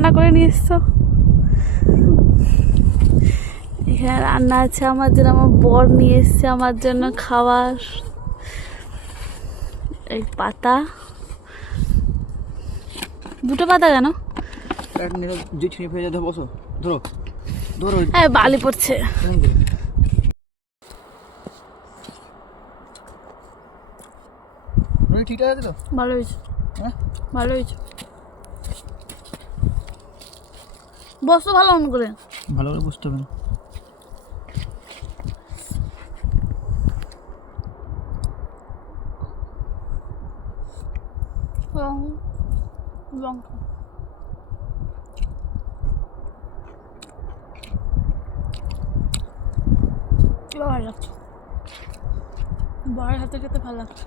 রান্না করে নিয়ে এসছো। এখানে রান্না আছে আমার জন্য, আমার বর নিয়ে এসছে আমার জন্য খাবার। এই পাতা, দুটো পাতা কেন? হ্যাঁ, বালি পড়ছে। ঠিক আছে তো, ভালো হয়েছে, ভালো হয়েছে। বসো ভালো করে, ভালো করে বুঝতে হবে না। লঙ্কা ভালো লাগছে, বড়ের হাতে খেতে ভালো লাগছে।